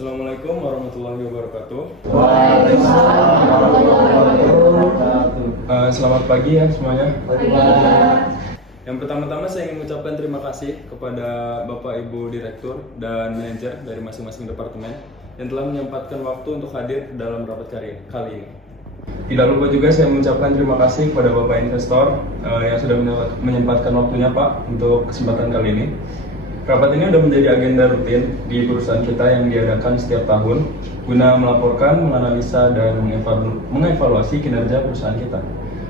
Assalamualaikum warahmatullahi wabarakatuh. Waalaikumsalam warahmatullahi wabarakatuh. Selamat pagi ya semuanya. Pagi. Yang pertama-tama saya ingin mengucapkan terima kasih kepada Bapak Ibu Direktur dan Manajer dari masing-masing departemen yang telah menyempatkan waktu untuk hadir dalam rapat kali ini. Tidak lupa juga saya mengucapkan terima kasih kepada Bapak Investor yang sudah menyempatkan waktunya Pak untuk kesempatan kali ini. Rapat ini sudah menjadi agenda rutin di perusahaan kita yang diadakan setiap tahun guna melaporkan, menganalisa, dan mengevaluasi kinerja perusahaan kita.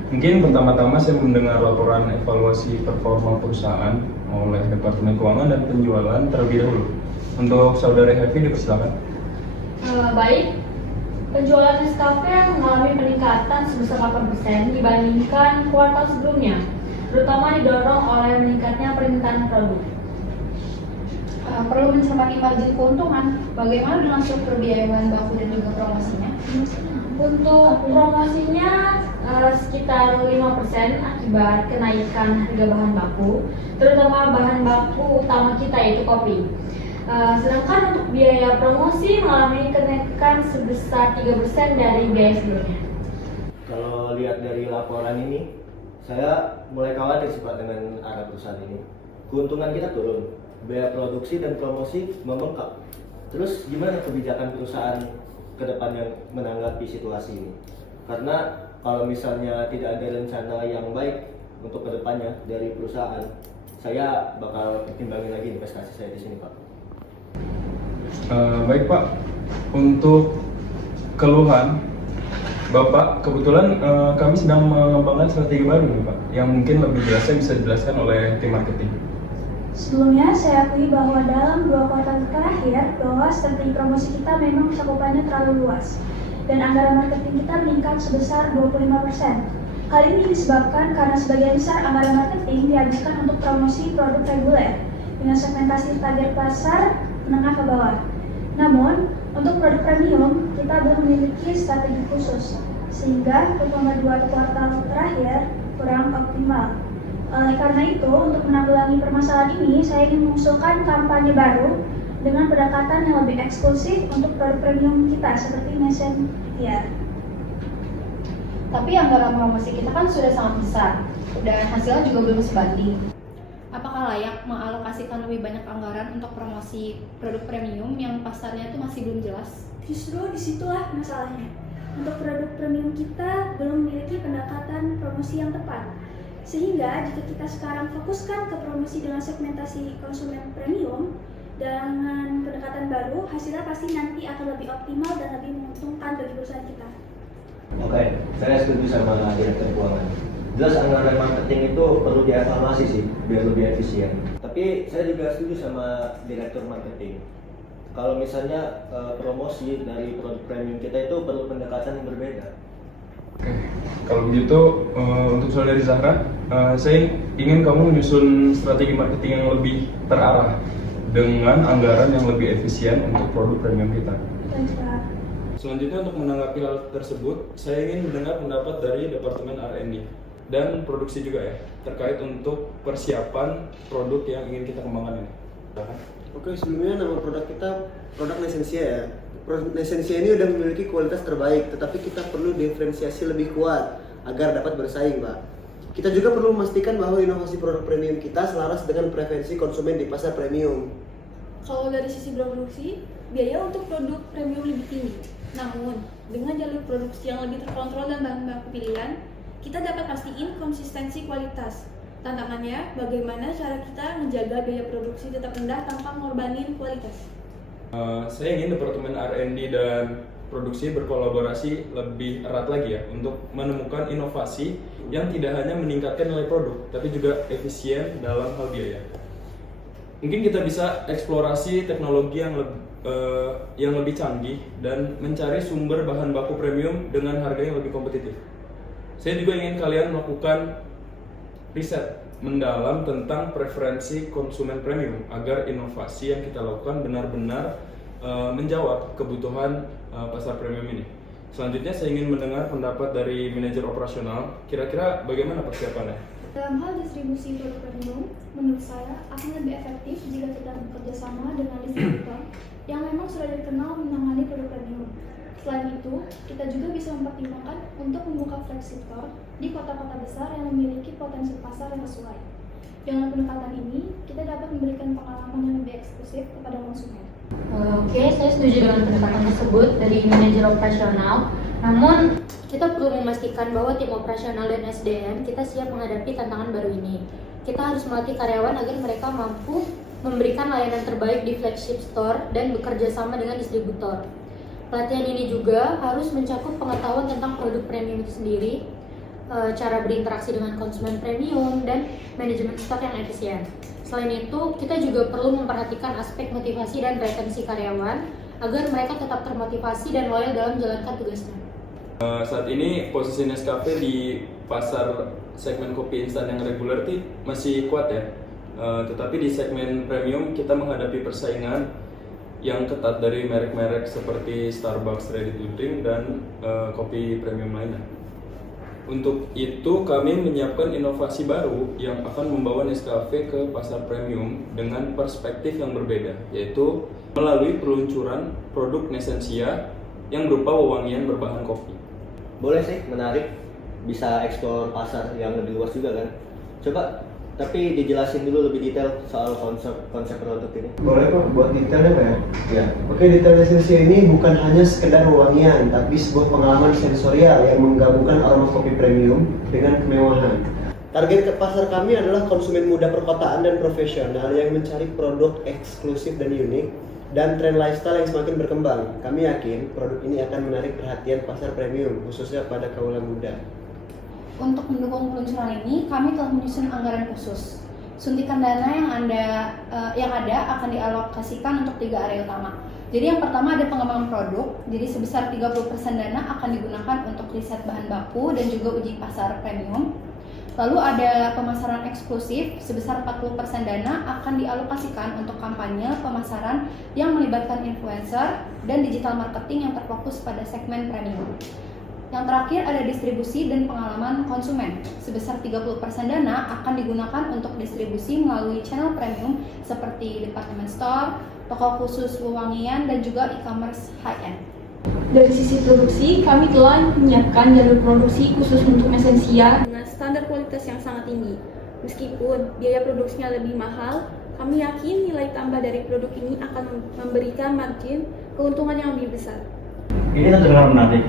Mungkin pertama-tama saya mendengar laporan evaluasi performa perusahaan oleh Departemen Keuangan dan Penjualan terlebih dahulu. Untuk Saudara Hevi dipersilakan. Baik, penjualan Nescafe mengalami peningkatan sebesar 8% dibandingkan kuartal sebelumnya, terutama didorong oleh meningkatnya permintaan produk. Perlu mencermati margin keuntungan. Bagaimana dengan struktur biaya bahan baku dan juga promosinya? Untuk promosinya sekitar 5% akibat kenaikan harga bahan baku, terutama bahan baku utama kita yaitu kopi. Sedangkan untuk biaya promosi mengalami kenaikan sebesar 3% dari biaya sebelumnya. Kalau lihat dari laporan ini, saya mulai khawatir sih Pak dengan arah perusahaan ini. Keuntungan kita turun, biaya produksi dan promosi membengkak. Terus gimana kebijakan perusahaan ke depannya menanggapi situasi ini? Karena kalau misalnya tidak ada rencana yang baik untuk ke depannya dari perusahaan, saya bakal pertimbangin lagi investasi saya di sini Pak. Baik Pak, untuk keluhan Bapak, kebetulan kami sedang mengembangkan strategi baru nih Pak, yang mungkin lebih jelasnya bisa dijelaskan oleh tim marketing. Sebelumnya saya akui bahwa dalam 2 kuartal terakhir bahwa strategi promosi kita memang cakupannya terlalu luas dan anggaran marketing kita meningkat sebesar 25%. Hal ini disebabkan karena sebagian besar anggaran marketing dihabiskan untuk promosi produk reguler dengan segmentasi target pasar menengah ke bawah. Namun, untuk produk premium kita belum memiliki strategi khusus sehingga performa 2 kuartal terakhir kurang optimal. Oleh karena itu, untuk menanggulangi permasalahan ini, saya ingin mengusulkan kampanye baru dengan pendekatan yang lebih eksklusif untuk produk premium kita seperti media. Tapi anggaran promosi kita kan sudah sangat besar dan hasilnya juga belum sebanding. Apakah layak mengalokasikan lebih banyak anggaran untuk promosi produk premium yang pasarnya itu masih belum jelas? Justru disitulah masalahnya. Untuk produk premium kita belum memiliki pendekatan promosi yang tepat. Sehingga jika kita sekarang fokuskan ke promosi dengan segmentasi konsumen premium dengan pendekatan baru, hasilnya pasti nanti akan lebih optimal dan lebih menguntungkan bagi perusahaan kita. Oke, saya setuju sama Direktur Keuangan. Jelas anggaran marketing itu perlu dievaluasi sih, biar lebih efisien. Tapi saya juga setuju sama Direktur Marketing. Kalau misalnya promosi dari produk premium kita itu perlu pendekatan yang berbeda. Oke, kalau begitu untuk Saudari Zahra, saya ingin kamu menyusun strategi marketing yang lebih terarah dengan anggaran yang lebih efisien untuk produk premium kita. Selanjutnya untuk menanggapi hal tersebut, saya ingin mendengar pendapat dari Departemen R&D dan produksi juga ya, terkait untuk persiapan produk yang ingin kita kembangkan ini. Oke, sebelumnya nama produk kita produk Nesensia ya. Produk Nesensia ini udah memiliki kualitas terbaik, tetapi kita perlu diferensiasi lebih kuat agar dapat bersaing, Pak. Kita juga perlu memastikan bahwa inovasi produk premium kita selaras dengan preferensi konsumen di pasar premium. Kalau dari sisi produksi, biaya untuk produk premium lebih tinggi. Namun, dengan jalur produksi yang lebih terkontrol dan bahan baku pilihan, kita dapat pastiin konsistensi kualitas. Tantangannya, bagaimana cara kita menjaga biaya produksi tetap rendah tanpa mengorbanin kualitas. Saya ingin Departemen R&D dan produksi berkolaborasi lebih erat lagi ya untuk menemukan inovasi yang tidak hanya meningkatkan nilai produk, tapi juga efisien dalam hal biaya. Mungkin kita bisa eksplorasi teknologi yang lebih canggih dan mencari sumber bahan baku premium dengan harga yang lebih kompetitif. Saya juga ingin kalian melakukan riset mendalam tentang preferensi konsumen premium agar inovasi yang kita lakukan benar-benar menjawab kebutuhan pasar premium ini. Selanjutnya saya ingin mendengar pendapat dari manajer operasional. Kira-kira bagaimana persiapannya? Dalam hal distribusi produk premium, menurut saya akan lebih efektif jika kita bekerja sama dengan distributor yang memang sudah dikenal menangani produk premium. Selain itu, kita juga bisa mempertimbangkan untuk membuka flagship store di kota-kota besar yang memiliki potensi pasar yang sesuai. Dengan pendekatan ini, kita dapat memberikan pengalaman yang lebih eksklusif kepada konsumen. Oke, saya setuju dengan pendekatan tersebut dari manajer operasional. Namun, kita perlu memastikan bahwa tim operasional dan SDM kita siap menghadapi tantangan baru ini. Kita harus melatih karyawan agar mereka mampu memberikan layanan terbaik di flagship store dan bekerja sama dengan distributor. Pelatihan ini juga harus mencakup pengetahuan tentang produk premium itu sendiri, cara berinteraksi dengan konsumen premium, dan manajemen stok yang efisien. Selain itu, kita juga perlu memperhatikan aspek motivasi dan retensi karyawan agar mereka tetap termotivasi dan loyal dalam menjalankan tugasnya. Saat ini posisi Nescafe di pasar segmen kopi instan yang reguler masih kuat ya. Tetapi di segmen premium kita menghadapi persaingan yang ketat dari merek-merek seperti Starbucks Ready to Drink dan kopi premium lainnya. Untuk itu kami menyiapkan inovasi baru yang akan membawa Nescafe ke pasar premium dengan perspektif yang berbeda, yaitu melalui peluncuran produk Nesensia yang berupa wewangian berbahan kopi. Boleh sih, menarik. Bisa eksplor pasar yang lebih luas juga kan. Coba, tapi dijelasin dulu lebih detail soal konsep produk ini. Boleh kok, buat detailnya Pak ya? Ya. Oke, detail Nesensia ini bukan hanya sekedar wewangian, tapi sebuah pengalaman sensorial yang menggabungkan aroma kopi premium dengan kemewahan. Target ke pasar kami adalah konsumen muda perkotaan dan profesional yang mencari produk eksklusif dan unik dan tren lifestyle yang semakin berkembang. Kami yakin produk ini akan menarik perhatian pasar premium, khususnya pada kaula muda. Untuk mendukung peluncuran ini, kami telah menyusun anggaran khusus. Suntikan dana yang ada akan dialokasikan untuk 3 area utama. Jadi yang pertama ada pengembangan produk, jadi sebesar 30% dana akan digunakan untuk riset bahan baku dan juga uji pasar premium. Lalu ada pemasaran eksklusif, sebesar 40% dana akan dialokasikan untuk kampanye pemasaran yang melibatkan influencer dan digital marketing yang terfokus pada segmen premium. Yang terakhir ada distribusi dan pengalaman konsumen. Sebesar 30% dana akan digunakan untuk distribusi melalui channel premium seperti department store, toko khusus wewangian, dan juga e-commerce high-end. Dari sisi produksi, kami telah menyiapkan jalur produksi khusus untuk Nesensia dengan standar kualitas yang sangat tinggi. Meskipun biaya produksinya lebih mahal, kami yakin nilai tambah dari produk ini akan memberikan margin keuntungan yang lebih besar. Ini terdengar menarik.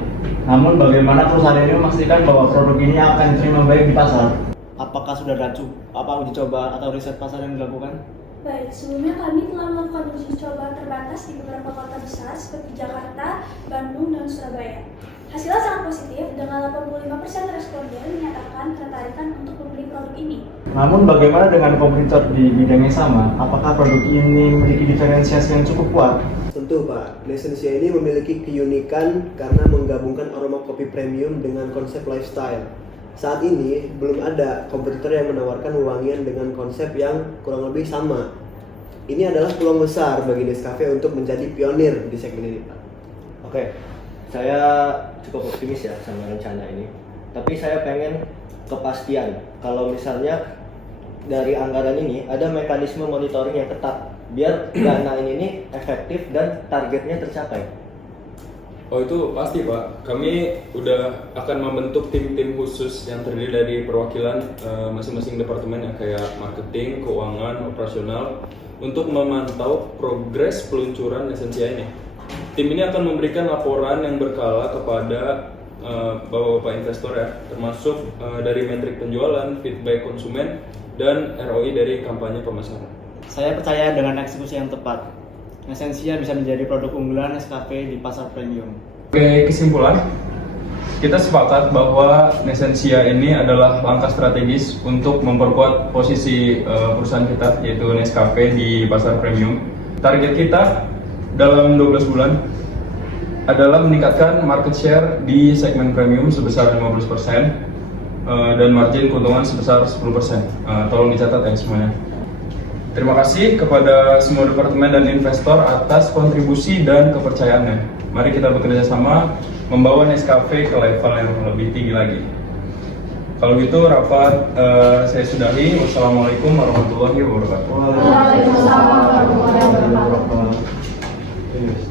Namun bagaimana perusahaan ini memastikan bahwa produk ini akan diterima baik di pasar? Apakah sudah ada uji coba atau riset pasar yang dilakukan? Baik, sebelumnya kami telah melakukan uji coba terbatas di beberapa kota besar seperti Jakarta, Bandung, dan Surabaya. Hasilnya sangat positif dengan 85% responden menyatakan ketertarikan untuk membeli produk ini. Namun bagaimana dengan kompetitor di bidang yang sama? Apakah produk ini memiliki diferensiasi yang cukup kuat? Tentu Pak, Nesensia ini memiliki keunikan karena menggabungkan aroma kopi premium dengan konsep lifestyle. Saat ini belum ada kompetitor yang menawarkan wewangian dengan konsep yang kurang lebih sama. Ini adalah peluang besar bagi Nescafe untuk menjadi pionir di segmen ini Pak. Oke, saya cukup optimis ya sama rencana ini. Tapi saya pengen kepastian kalau misalnya dari anggaran ini ada mekanisme monitoring yang ketat biar dana ini efektif dan targetnya tercapai. Oh itu pasti Pak, kami udah akan membentuk tim-tim khusus yang terdiri dari perwakilan masing-masing departemen yang kayak marketing, keuangan, operasional untuk memantau progres peluncuran Nesensia ini. Tim ini akan memberikan laporan yang berkala kepada bapak-bapak investor ya, termasuk dari metrik penjualan, feedback konsumen, dan ROI dari kampanye pemasaran. Saya percaya dengan eksekusi yang tepat, Nesensia bisa menjadi produk unggulan Nescafe di pasar premium. Oke, kesimpulan, kita sepakat bahwa Nesensia ini adalah langkah strategis untuk memperkuat posisi perusahaan kita, yaitu Nescafe di pasar premium. Target kita dalam 12 bulan adalah meningkatkan market share di segmen premium sebesar 15% dan margin keuntungan sebesar 10%. Tolong dicatat ya semuanya. Terima kasih kepada semua departemen dan investor atas kontribusi dan kepercayaannya. Mari kita bekerja sama membawa Nescafe ke level yang lebih tinggi lagi. Kalau gitu rapat saya sudahi. Wassalamualaikum warahmatullahi wabarakatuh. Waalaikumsalam warahmatullahi wabarakatuh. Serius.